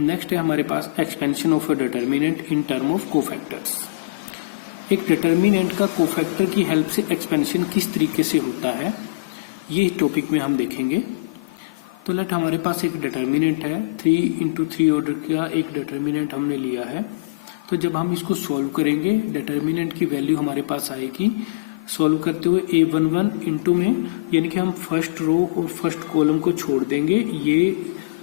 Next है हमारे पास expansion of a determinant in term of cofactors. एक डिटर्मिनेंट का कोफैक्टर की हेल्प से एक्सपेंशन किस तरीके से होता है, ये टॉपिक में हम देखेंगे। तो लेट हमारे पास एक डिटर्मिनेंट है, 3x3 ऑर्डर का एक डिटर्मिनेंट हमने लिया है। तो जब हम इसको सॉल्व करेंगे, डिटर्मिनेंट की वैल्यू हमारे पास आएगी सॉल्व करते हुए a11 इंटू में, यानी कि हम फर्स्ट रो और फर्स्ट कॉलम को छोड़ देंगे, ये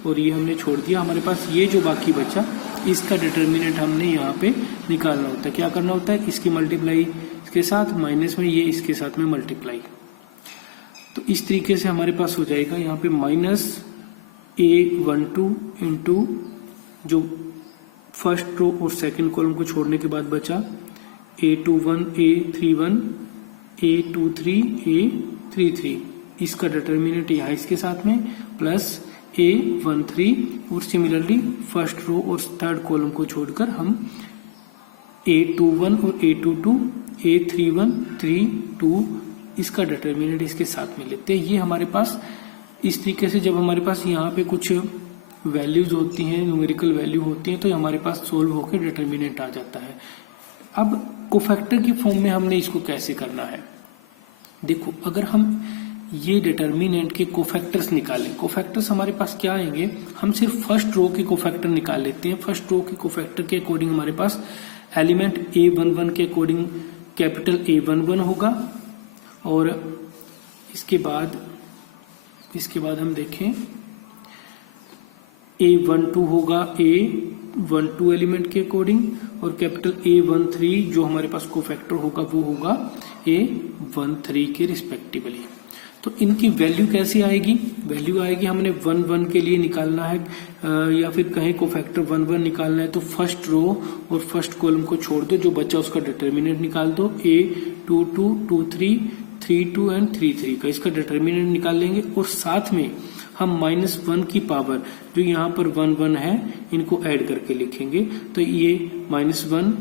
और ये हमने छोड़ दिया। हमारे पास ये जो बाकी बचा, इसका डिटर्मिनेंट हमने यहाँ पे निकालना होता है। क्या करना होता है, इसकी मल्टीप्लाई इसके साथ, माइनस में ये इसके साथ में मल्टीप्लाई। तो इस तरीके से हमारे पास हो जाएगा यहाँ पे माइनस a12 इंटू जो फर्स्ट रो और सेकंड कॉलम को छोड़ने के बाद बचा a21 a31 a23 a33, इसका डिटर्मिनेंट यहाँ इसके साथ में प्लस a13, और सिमिलरली फर्स्ट रो और थर्ड कॉलम को छोड़कर हम a21 और a22 a31 32, इसका डिटर्मिनेंट इसके साथ में लेते हैं। ये हमारे पास इस तरीके से जब हमारे पास यहाँ पे कुछ वैल्यूज होती हैं, न्यूमेरिकल वैल्यू होती हैं, तो हमारे पास सोल्व होकर डिटर्मिनेंट आ जाता है। अब कोफैक्टर की फॉर्म में हमने इसको कैसे करना है, देखो अगर हम ये डिटर्मिनेंट के कोफैक्टर्स निकालें, कोफैक्टर्स हमारे पास क्या आएंगे, हम सिर्फ फर्स्ट रो के कोफैक्टर निकाल लेते हैं। फर्स्ट रो के कोफैक्टर के अकॉर्डिंग हमारे पास एलिमेंट a11 के अकॉर्डिंग कैपिटल A11 होगा, और इसके बाद हम देखें A12 होगा A12 एलिमेंट के अकॉर्डिंग, और कैपिटल A13 जो हमारे पास कोफैक्टर होगा वो होगा A13 के रिस्पेक्टिवली। तो इनकी वैल्यू कैसी आएगी, वैल्यू आएगी, हमने 1 1 के लिए निकालना है या फिर कहें कोफैक्टर 1 1 निकालना है, तो फर्स्ट रो और फर्स्ट कॉलम को छोड़ दो, जो बच्चा उसका डिटर्मिनेंट निकाल दो। A22 23 32 एंड 33 का इसका डिटर्मिनेंट निकाल लेंगे, और साथ में हम -1 की पावर जो यहाँ पर 1 1 है इनको ऐड करके लिखेंगे। तो ये -1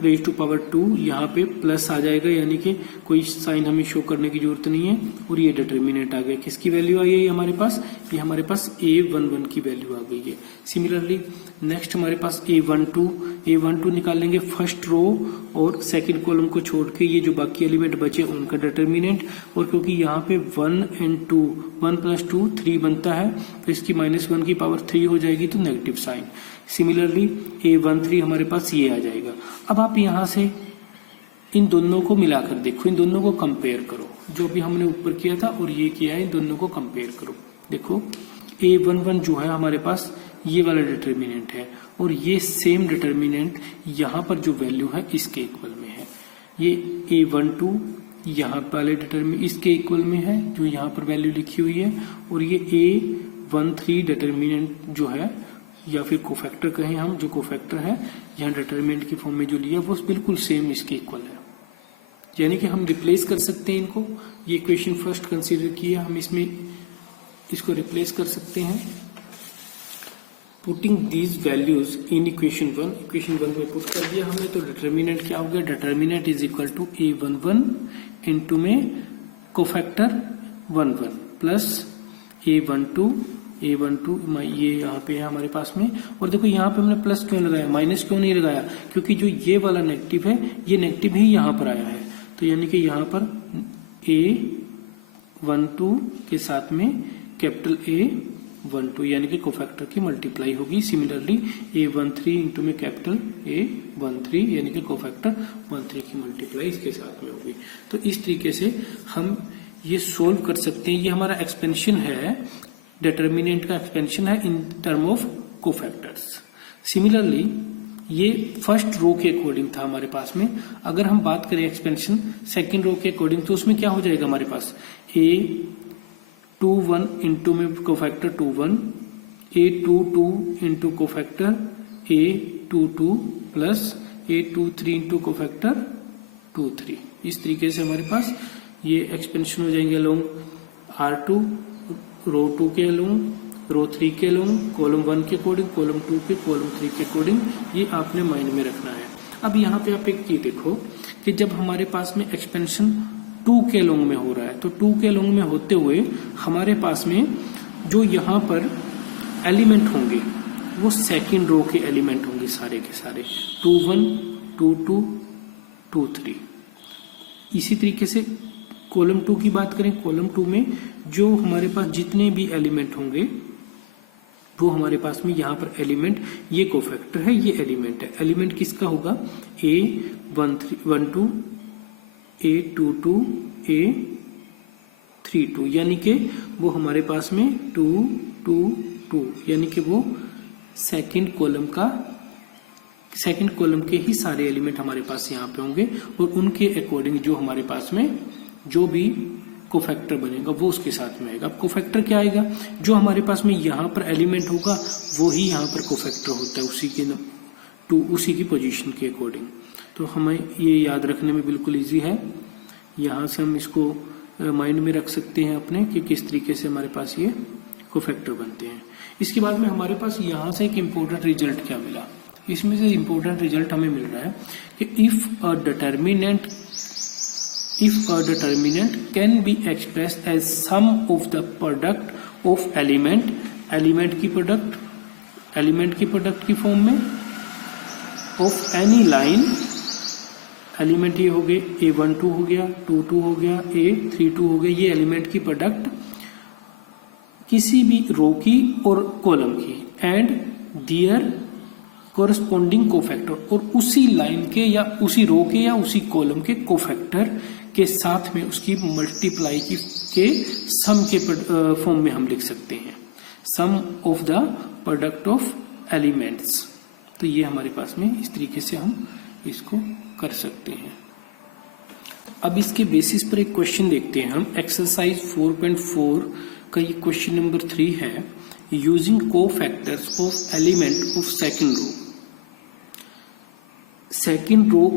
रेज टू पावर 2 यहाँ पे प्लस आ जाएगा, यानी कि कोई साइन हमें शो करने की जरूरत नहीं है, और ये डिटर्मिनेंट आ गया। किसकी वैल्यू आई है हमारे पास, ये हमारे पास A11 की वैल्यू आ गई है। सिमिलरली नेक्स्ट हमारे पास A12 निकाल लेंगे फर्स्ट रो और सेकंड कॉलम को छोड़ के, ये जो बाकी एलिमेंट बचे उनका डिटर्मिनेंट, और क्योंकि यहाँ पे 1 and 2 1 + 2 3 बनता है, तो इसकी -1 की पावर 3 हो जाएगी, तो नेगेटिव साइन। सिमिलरली A13 हमारे पास ये आ जाएगा। अब आप यहाँ से इन दोनों को मिलाकर देखो, इन दोनों को कंपेयर करो, जो भी हमने ऊपर किया था और ये किया है, इन दोनों को कंपेयर करो। देखो A11 जो है हमारे पास ये वाला डिटर्मिनेंट है, और ये सेम डिटर्मिनेंट यहाँ पर जो वैल्यू है इसके इक्वल में है। ये A12 यहाँ वाले डिटर्मिनेंट इसके इक्वल में है जो यहाँ पर वैल्यू लिखी हुई है, और ये A13 डिटर्मिनेंट जो है, या फिर कोफैक्टर कहें हम, जो कोफैक्टर है यहाँ डिटर्मिनेंट की फॉर्म में जो लिया वो बिल्कुल सेम इसके इक्वल है, यानी कि हम रिप्लेस कर सकते हैं इनको। ये इक्वेशन फर्स्ट कंसीडर किया, हम इसमें इसको रिप्लेस कर सकते हैं। Putting these values in equation 1 में पुट कर दिया हमने, तो डिटर्मिनेंट क्या हो गया, determinant is equal to A11 into में कोफैक्टर 1 1 प्लस A12 ये यहाँ पे है हमारे पास में। और देखो यहाँ पे हमने प्लस क्यों लगाया, माइनस क्यों नहीं लगाया, क्योंकि जो ये वाला नेगेटिव है ये नेगेटिव ही यहाँ पर आया है, तो यानी कि यहाँ पर A12 के साथ में कैपिटल A12 यानी कि कोफैक्टर की मल्टीप्लाई होगी। सिमिलरली A13 इंटू में कैपिटल A13 यानी कि कोफैक्टर 13 की मल्टीप्लाई इसके साथ में होगी। तो इस तरीके से हम ये सोल्व कर सकते हैं। ये हमारा एक्सपेंशन है, डिटर्मिनेंट का एक्सपेंशन है इन टर्म ऑफ कोफैक्टर्स। सिमिलरली ये फर्स्ट रो के अकॉर्डिंग था हमारे पास में। अगर हम बात करें एक्सपेंशन सेकंड रो के अकॉर्डिंग, तो उसमें क्या हो जाएगा हमारे पास A21 इंटू में cofactor 21, A22 into cofactor A22 plus A23 into cofactor 23। इस तरीके से हमारे पास ये एक्सपेंशन हो जाएंगे अलोंग R2 रो 2 के अलोंग, रो 3 के अलोंग, कॉलम 1 के अकॉर्डिंग, कॉलम 2 के, कॉलम 3 के अकॉर्डिंग। ये आपने माइंड में रखना है। अब यहाँ पे आप एक चीज देखो कि जब हमारे पास में एक्सपेंशन 2 के अलोंग में हो रहा है, तो 2 के अलोंग में होते हुए हमारे पास में जो यहाँ पर एलिमेंट होंगे वो सेकंड रो के एलिमेंट होंगे सारे के सारे, 2 1 2 2 2 3। इसी तरीके से कॉलम 2 की बात करें, कॉलम 2 में जो हमारे पास जितने भी एलिमेंट होंगे वो हमारे पास में यहाँ पर एलिमेंट, ये कोफैक्टर है, ये एलिमेंट है। एलिमेंट किसका होगा? A12 A22 A32, यानी कि वो हमारे पास में 2 2 2, यानी कि वो सेकंड कॉलम के ही सारे एलिमेंट हमारे पास यहाँ पे होंगे और उनके अकॉर्डिंग जो हमारे पास में जो भी कोफैक्टर बनेगा वो उसके साथ में आएगा। अब कोफैक्टर क्या आएगा? जो हमारे पास में यहाँ पर एलिमेंट होगा वो ही यहाँ पर कोफैक्टर होता है, उसी की पोजीशन के अकॉर्डिंग। तो हमें ये याद रखने में बिल्कुल इजी है। यहाँ से हम इसको माइंड में रख सकते हैं अपने कि किस तरीके से हमारे पास ये कोफैक्टर बनते हैं। इसके बाद में हमारे पास यहाँ से एक इम्पोर्टेंट रिजल्ट क्या मिला? इसमें से इम्पोर्टेंट रिजल्ट हमें मिल रहा है कि if a determinant can be expressed as sum of the product of element की प्रोडक्ट की फॉर्म में ऑफ एनी लाइन, एलिमेंट ये हो गए A12 हो गया, 22 हो गया, A32 हो गया, ये एलिमेंट की प्रोडक्ट किसी भी रो की और कॉलम की, एंड दियर कोरस्पोंडिंग कोफैक्टर, और उसी लाइन के या उसी रो के या उसी कॉलम के कोफैक्टर के साथ में उसकी मल्टीप्लाई के सम के फॉर्म में हम लिख सकते हैं, sum of the product of elements. तो ये हमारे पास में इस तरीके से हम इसको कर सकते हैं। अब इसके बेसिस पर एक क्वेश्चन देखते हैं हम। एक्सरसाइज 4.4 का ये क्वेश्चन नंबर 3 है, using cofactors of element of second row. Second row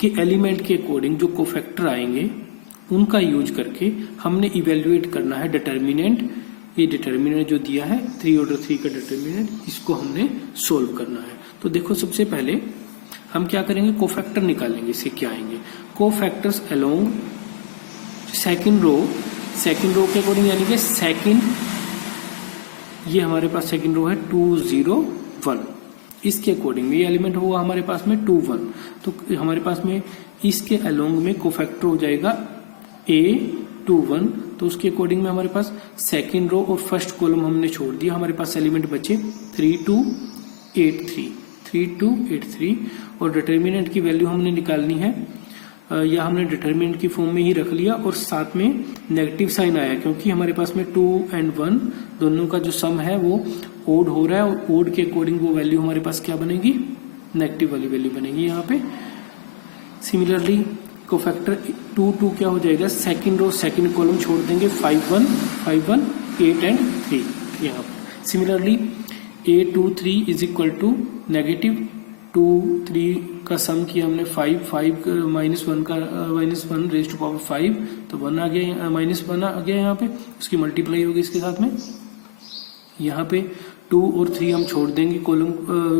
के एलिमेंट के अकॉर्डिंग जो कोफैक्टर आएंगे उनका यूज करके हमने इवेल्युएट करना है डिटर्मिनेंट। ये डिटर्मिनेंट जो दिया है 3 ऑर्डर 3 का डिटर्मिनेंट, इसको हमने सोल्व करना है। तो देखो सबसे पहले हम क्या करेंगे, कोफैक्टर निकालेंगे। इससे क्या आएंगे? कोफैक्टर्स अलोंग सेकंड रो के अकॉर्डिंग, यानी कि सेकंड, ये हमारे पास सेकंड रो है 2 0 1, इसके अकॉर्डिंग ये एलिमेंट होगा हमारे पास में 2 1, तो हमारे पास में इसके अलोंग में कोफैक्टर हो जाएगा A21, तो उसके अकॉर्डिंग में हमारे पास सेकंड रो और फर्स्ट कॉलम हमने छोड़ दिया, हमारे पास एलिमेंट बचे 3 2 8 3 और डिटर्मिनेंट की वैल्यू हमने निकालनी है, या हमने डिटर्मिनेंट की फॉर्म में ही रख लिया और साथ में नेगेटिव साइन आया क्योंकि हमारे पास में 2 and 1 दोनों का जो सम है वो ओड हो रहा है और ओड के अकॉर्डिंग वो वैल्यू हमारे पास क्या बनेगी, नेगेटिव वाली वैल्यू बनेगी यहाँ पे। सिमिलरली कोफैक्टर 2 2 क्या हो जाएगा, सेकंड रो सेकंड कॉलम छोड़ देंगे 5 1 8 and 3 यहाँ पे। Similarly A23 is equal to negative 2 3 का सम किया हमने 5 -1 का -1 रेज़ टू पावर 5, तो 1 आ गया, -1 आ गया यहाँ पे, उसकी मल्टीप्लाई होगी इसके साथ में। यहाँ पे 2 और 3 हम छोड़ देंगे कॉलम,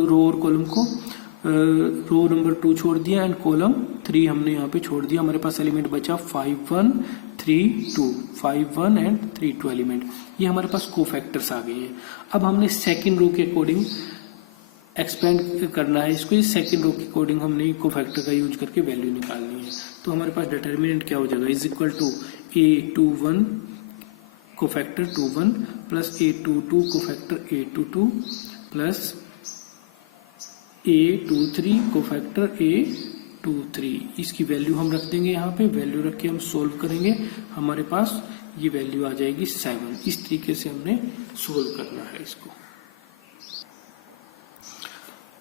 रो और कॉलम को, रो नंबर 2 छोड़ दिया एंड कॉलम 3 हमने यहाँ पे छोड़ दिया। हमारे पास एलिमेंट बचा 5 1 3 2 5 1 एंड 3 2 एलिमेंट, ये हमारे पास कोफैक्टर्स आ गए हैं। अब हमने सेकंड रो के अकॉर्डिंग एक्सपेंड करना है इसको, इस सेकंड रो के अकॉर्डिंग हमने कोफैक्टर का यूज करके वैल्यू निकालनी है। तो हमारे पास डिटर्मिनेंट क्या हो जाएगा, is equal to A21 cofactor 21 plus A22 cofactor A22 plus A23 cofactor A23, इसकी वैल्यू हम रख देंगे यहाँ पे, वैल्यू रख के हम सोल्व करेंगे, हमारे पास ये वैल्यू आ जाएगी 7। इस तरीके से हमने सोल्व करना है इसको।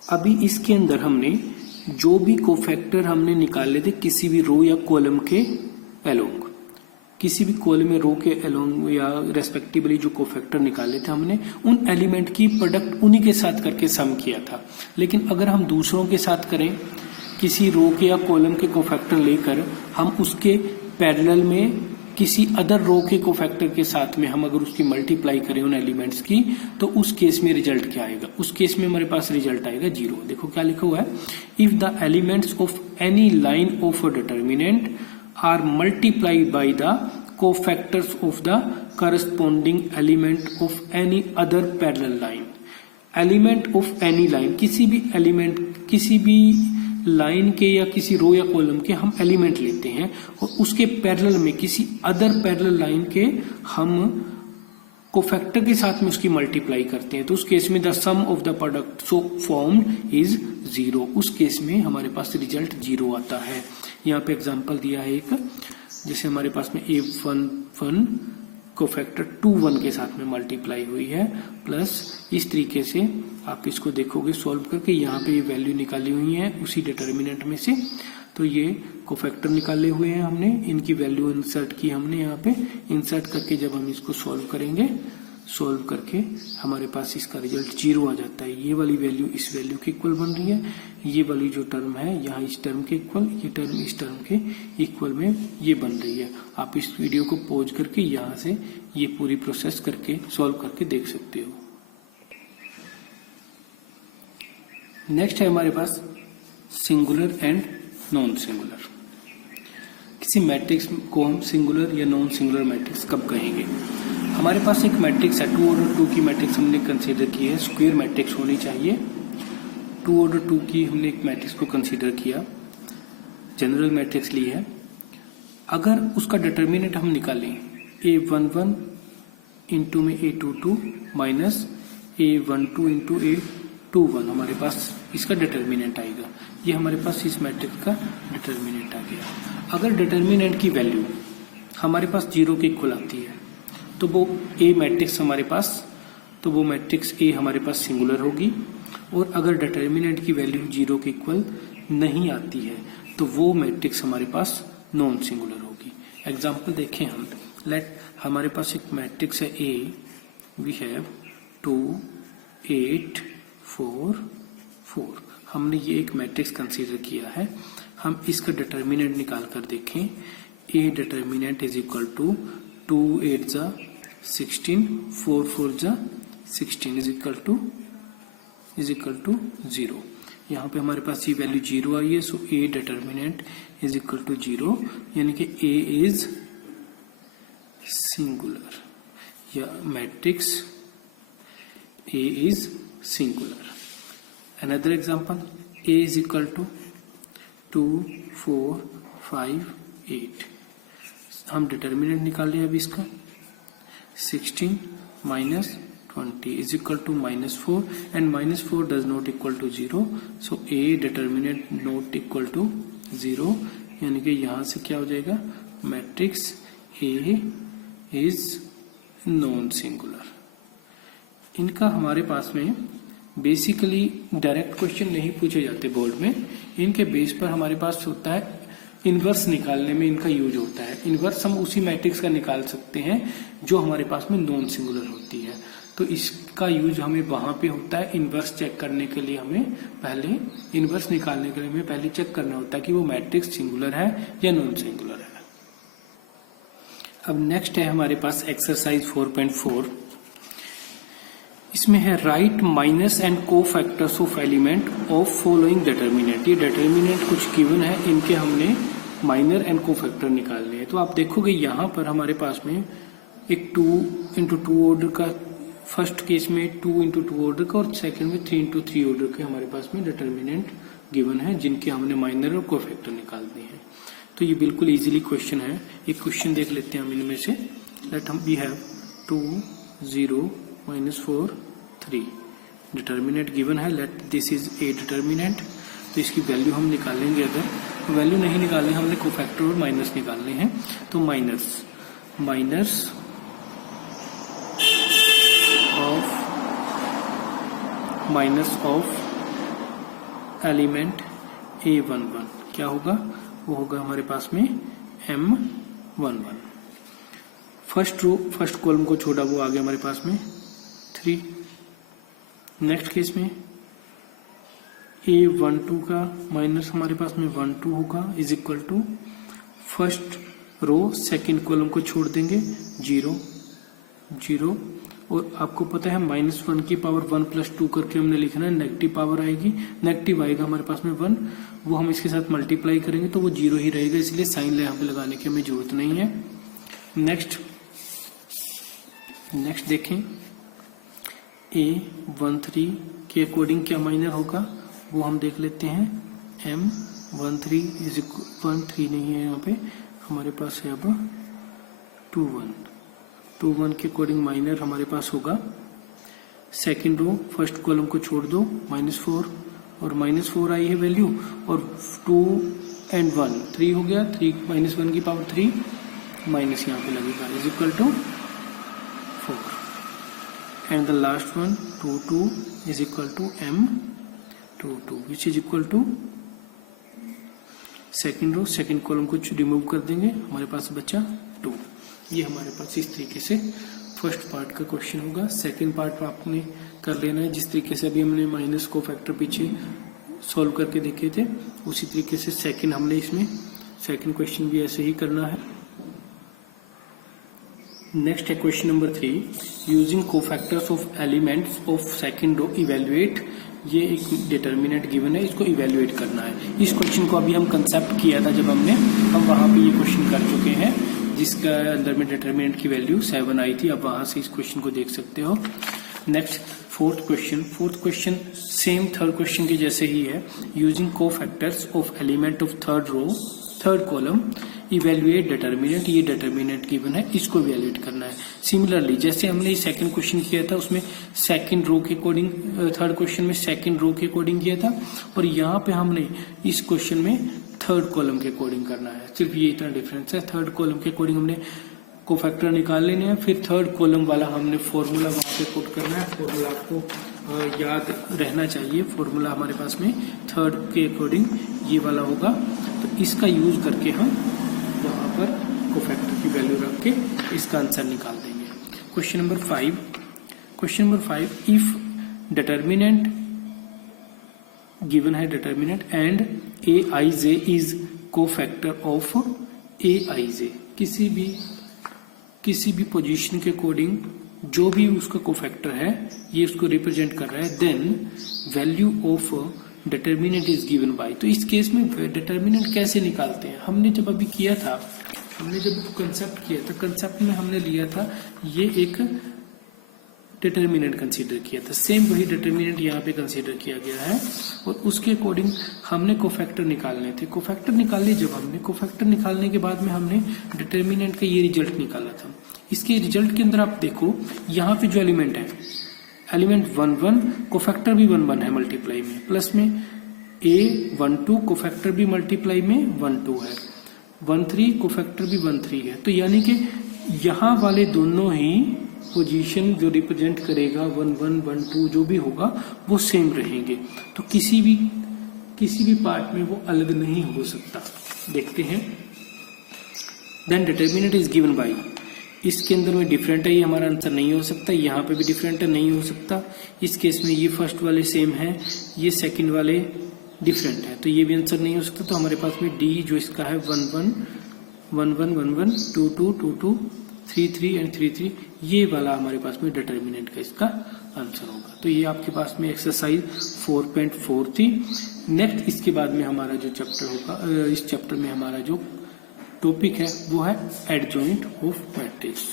अभी इसके अंदर हमने जो भी कोफैक्टर हमने निकाले थे किसी भी रो या कॉलम के अलोंग, किसी भी कॉलम या रो के अलोंग या रेस्पेक्टिवली जो कोफैक्टर निकाले थे हमने उन एलिमेंट की प्रोडक्ट उन्हीं के साथ करके सम किया था। लेकिन अगर हम दूसरों के साथ करें, किसी रो के या कॉलम के कोफैक्टर लेकर हम उसके पैरेलल में किसी अदर रो के कोफैक्टर के साथ में हम अगर उसकी मल्टीप्लाई करें उन एलिमेंट्स की, तो उस केस में रिजल्ट क्या आएगा, उस केस में हमारे पास रिजल्ट आएगा 0। देखो क्या लिखा हुआ है, if the elements of any line of a determinant are multiplied by the cofactors of the corresponding element of any other parallel line, element of any line, किसी भी एलिमेंट, किसी भी लाइन के या किसी रो या कॉलम के हम एलिमेंट लेते हैं और उसके पैरेलल में किसी अदर पैरेलल लाइन के हम कोफैक्टर के साथ में उसकी मल्टीप्लाई करते हैं, तो उस केस में the sum of the product so formed is 0। उस केस में हमारे पास रिजल्ट 0 आता है। यहाँ पे एग्जांपल दिया है एक, जैसे हमारे पास में A11 कोफैक्टर 21 के साथ में मल्टीप्लाई हुई है, प्लस इस तरीके से आप इसको देखोगे सॉल्व करके, यहाँ पे ये वैल्यू निकाली हुई है उसी डिटर्मिनेंट में से, तो ये कोफैक्टर निकाले हुए हैं हमने, इनकी वैल्यू इंसर्ट की हमने यहाँ पे, इंसर्ट करके जब हम इसको सॉल्व करेंगे, सॉल्व करके हमारे पास इसका रिजल्ट 0 आ जाता है। ये वाली वैल्यू इस वैल्यू के इक्वल बन रही है, ये वाली जो टर्म है यहाँ इस टर्म के इक्वल, ये टर्म इस टर्म के इक्वल में ये बन रही है। आप इस वीडियो को पॉज करके यहाँ से ये पूरी प्रोसेस करके सॉल्व करके देख सकते हो। नेक्स्ट है हमारे पास सिंगुलर एंड नॉन सिंगुलर। किसी मैट्रिक्स को हम सिंगुलर या नॉन सिंगुलर मैट्रिक्स कब कहेंगे? हमारे पास एक मैट्रिक्स है, 2 ऑर्डर 2 की मैट्रिक्स हमने कंसीडर की है, स्क्वायर मैट्रिक्स होनी चाहिए। 2 ऑर्डर 2 की हमने एक मैट्रिक्स को कंसीडर किया, जनरल मैट्रिक्स ली है। अगर उसका डिटर्मिनेंट हम निकालें, A11 इंटू में A22 minus A12 into A21, हमारे पास इसका डिटर्मिनेंट आएगा। ये हमारे पास इस मैट्रिक्स का डिटर्मिनेंट आ गया। अगर डिटर्मिनेंट की वैल्यू हमारे पास 0 के इक्वल आती है, तो वो A मैट्रिक्स हमारे पास, तो वो मैट्रिक्स A हमारे पास सिंगुलर होगी। और अगर डिटर्मिनेंट की वैल्यू 0 के इक्वल नहीं आती है, तो वो मैट्रिक्स हमारे पास नॉन सिंगुलर होगी। एग्जाम्पल देखें हम, लेट हमारे पास एक मैट्रिक्स है A, वी हैव 2 8 4 4। हमने ये एक मैट्रिक्स कंसीडर किया है। हम इसका डिटर्मिनेंट निकाल कर देखें, A determinant is equal to 2 8 जा 16, 4 4 जा 16 इज इक्वल टू 0। यहाँ पे हमारे पास ये वैल्यू 0 आई है, so A determinant is equal to 0, यानी कि A इज सिंगुलर, या matrix A is singular. Another example, A is equal to 2 4 5 8। हम डिटर्मिनेंट निकाल लिया अभी इसका, 16 minus 20 is equal to -4, and -4 does not equal to 0, so A determinant not equal to 0, यानी कि यहाँ से क्या हो जाएगा, matrix A is non singular. इनका हमारे पास में बेसिकली डायरेक्ट क्वेश्चन नहीं पूछे जाते बोर्ड में, इनके बेस पर हमारे पास होता है इनवर्स निकालने में इनका यूज होता है। इनवर्स हम उसी मैट्रिक्स का निकाल सकते हैं जो हमारे पास में नॉन सिंगुलर होती है, तो इसका यूज हमें वहां पे होता है। इनवर्स चेक करने के लिए हमें पहले, इनवर्स निकालने के लिए हमें पहले चेक करना होता है कि वो मैट्रिक्स सिंगुलर है या नॉन सिंगुलर है। अब नेक्स्ट है हमारे पास एक्सरसाइज 4.4। इसमें है राइट माइनस एंड को factors of element of following determinant. ये डिटर्मिनेंट कुछ गिवन है, इनके हमने माइनर एंड को फैक्टर निकालने हैं। तो आप देखोगे यहाँ पर हमारे पास में एक 2 इंटू 2 ऑर्डर का, फर्स्ट केस में 2 इंटू 2 ऑर्डर का, और सेकंड में 3 इंटू 3 ऑर्डर के हमारे पास में डिटर्मिनेंट गिवन है, जिनके हमने माइनर और को फैक्टर निकालने हैं। तो ये बिल्कुल इजीली क्वेश्चन है। एक क्वेश्चन देख लेते हैं हम इनमें से। लेट हम वी हैव 2 0 -4 3 डिटर्मिनेंट गिवन है, let this is A determinant. तो इसकी वैल्यू हम निकालेंगे, अगर वैल्यू नहीं निकालनी, हमने कोफैक्टर और माइनस निकालने हैं, तो माइनस ऑफ एलिमेंट A11 क्या होगा, वो होगा हमारे पास में M11। First row, first column को छोड़ा, वो आ गया हमारे पास में 3। नेक्स्ट केस में A12 का माइनस हमारे पास में 12 होगा, is equal to first row second column को छोड़ देंगे 0 0, और आपको पता है -1 की पावर 1 + 2 करके हमने लिखना है, नेगेटिव पावर आएगी, नेगेटिव आएगा हमारे पास में 1, वो हम इसके साथ मल्टीप्लाई करेंगे तो वो 0 ही रहेगा, इसलिए साइन यहाँ पे लगाने की हमें जरूरत नहीं है। नेक्स्ट देखें, A13 के अकॉर्डिंग क्या माइनर होगा वो हम देख लेते हैं। M13 इज इक्वल 13 नहीं है, यहाँ पे हमारे पास है अब 21 के अकॉर्डिंग माइनर हमारे पास होगा सेकेंड रो फर्स्ट कॉलम को छोड़ दो -4 और -4 आई है वैल्यू और 2 and 1 3 हो गया 3 -1 की पावर 3 माइनस यहाँ पे लगेगा is equal to 4 and the last one 2 is equal to M22 which is equal to second row second column को रिमूव कर देंगे हमारे पास बचा 2। ये हमारे पास इस तरीके से फर्स्ट पार्ट का क्वेश्चन होगा। सेकंड पार्ट आपने कर लेना है जिस तरीके से अभी हमने माइनस को फैक्टर पीछे सॉल्व करके देखे थे उसी तरीके से सेकंड हमने इसमें सेकंड क्वेश्चन भी ऐसे ही करना है। नेक्स्ट है question number 3 using cofactors of elements of second row evaluate. ये एक डिटर्मिनेंट गिवन है, इसको इवेल्युएट करना है। इस क्वेश्चन को अभी हम कंसेप्ट किया था जब हम वहां पे ये क्वेश्चन कर चुके हैं जिसका अंदर में डिटर्मिनेंट की वैल्यू 7 आई थी। अब वहां से इस क्वेश्चन को देख सकते हो। Next fourth question same third question के जैसे ही है। Using cofactors of element of third row third column evaluate determinant. ये डिटर्मिनेंट गिवन है, इसको इवेल्युएट करना है। सिमिलरली जैसे हमने सेकंड क्वेश्चन किया था उसमें सेकंड रो के अकॉर्डिंग, थर्ड क्वेश्चन में सेकंड रो के अकॉर्डिंग किया था और यहाँ पे हमने इस क्वेश्चन में थर्ड कॉलम के अकॉर्डिंग करना है। सिर्फ ये इतना डिफरेंस है। थर्ड कॉलम के अकॉर्डिंग हमने कोफैक्टर निकाल लेने हैं, फिर थर्ड कॉलम वाला हमने फॉर्मूला वहां पे पुट करना है। फॉर्मूला आपको याद रहना चाहिए। फॉर्मूला हमारे पास में थर्ड के अकॉर्डिंग ये वाला होगा, तो इसका यूज करके हम वहां पर कोफैक्टर की वैल्यू रख के इसका आंसर निकाल देंगे। Question number 5 if determinant given है determinant and Aij is cofactor of Aij। किसी भी पोजीशन के अकॉर्डिंग जो भी उसका कोफैक्टर है ये उसको रिप्रेजेंट कर रहा है, then value of determinant is given by. तो इस केस में डिटर्मिनेंट कैसे निकालते हैं? हमने जब अभी किया था, हमने जब कंसेप्ट किया था, कंसेप्ट में हमने लिया था ये एक डिटर्मिनेंट कंसीडर किया था। सेम वही डिटर्मिनेंट यहाँ पे कंसीडर किया गया है और उसके अकॉर्डिंग हमने कोफैक्टर निकालने थे। कोफैक्टर निकाले जब हमने, कोफैक्टर निकालने के बाद में हमने डिटर्मिनेंट का ये रिजल्ट निकाला था। इसके रिजल्ट के अंदर आप देखो यहाँ पे जो एलिमेंट है, एलिमेंट 1 कोफैक्टर भी 1 है मल्टीप्लाई में, प्लस में A12 कोफैक्टर भी मल्टीप्लाई में 1 है, 13 कोफैक्टर भी 13 है। तो यानी कि यहाँ वाले दोनों ही पोजीशन जो रिप्रेजेंट करेगा 1 1 2 जो भी होगा वो सेम रहेंगे। तो किसी भी पार्ट में वो अलग नहीं हो सकता। देखते हैं। Then determinant is given by. इसके अंदर में डिफरेंट है, ये हमारा आंसर नहीं हो सकता। यहाँ पे भी डिफरेंट है, नहीं हो सकता। इस केस में ये फर्स्ट वाले सेम है, ये सेकंड वाले डिफरेंट है, तो ये भी आंसर नहीं हो सकता। तो हमारे पास में डी जो इसका है 1 1 1 1 1 1 2 2 2 2 3 3 एंड 3 3 ये वाला हमारे पास में डिटर्मिनेंट का इसका आंसर होगा। तो ये आपके पास में एक्सरसाइज 4.4 थी। नेक्स्ट इसके बाद में हमारा जो चैप्टर होगा, इस चैप्टर में हमारा जो टॉपिक है वो है एडजॉइंट ऑफ मैट्रिक्स।